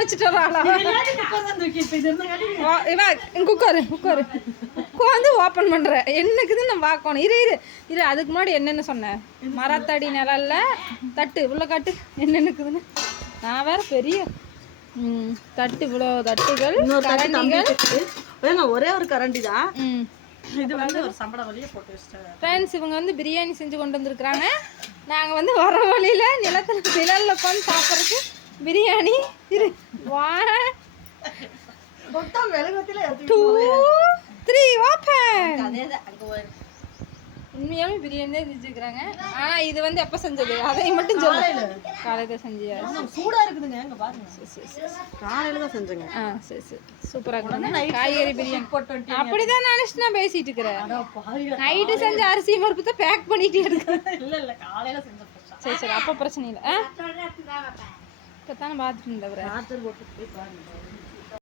வச்சுட்டு வராளா cooker cooker வந்து open பண்ணுறேன் என்னக்குதுன்னு நான் பார்க்கணும். இரு அதுக்கு முன்னாடி என்னென்னு சொன்னேன். மரத்தடி நிழல்ல தட்டு இவ்வளோ காட்டு என்னென்னுக்குதுன்னு. நான் வேற பெரிய தட்டு இவ்வளோ தட்டுகள் கரண்டிகள் ஒரே ஒரு கரண்டி தான். இது வந்து ஒரு சம்பள வழியை போட்டு வச்சிட்டேன். ஃப்ரெண்ட்ஸ் இவங்க வந்து பிரியாணி செஞ்சு கொண்டு வந்திருக்கிறாங்க. நாங்கள் வந்து வர வழியில் நிழலில் உட்காந்து சாப்பிட்றதுக்கு பிரியாணி. இரு 1 2 3 ஓப்பன். உண்மையாகவே பிரியாணி தான் செஞ்சுருக்குறாங்க. ஆனால் இது வந்து எப்போ செஞ்சது அதை மட்டும் சொல்லு. காலையில் செஞ்சியா? சூடாக இருக்குதுங்க. இங்கே பாருங்க. காலையில் தான் செஞ்சுங்க. சரி சூப்பராக இருக்குதுங்க. காய்கறி பிரியாணி அப்படி தான் நினச்சிட்டு நான் பேசிகிட்டு இருக்கிறேன். நைட்டு செஞ்ச அரிசி பருப்பு தான் பேக் பண்ணிட்டு இருக்கேன். இல்லை காலையில் செஞ்ச. சரி அப்போ பிரச்சனை இல்லை. இப்போ தானே பார்த்துட்டு இருந்தவரை போட்டு போய் பாருங்க.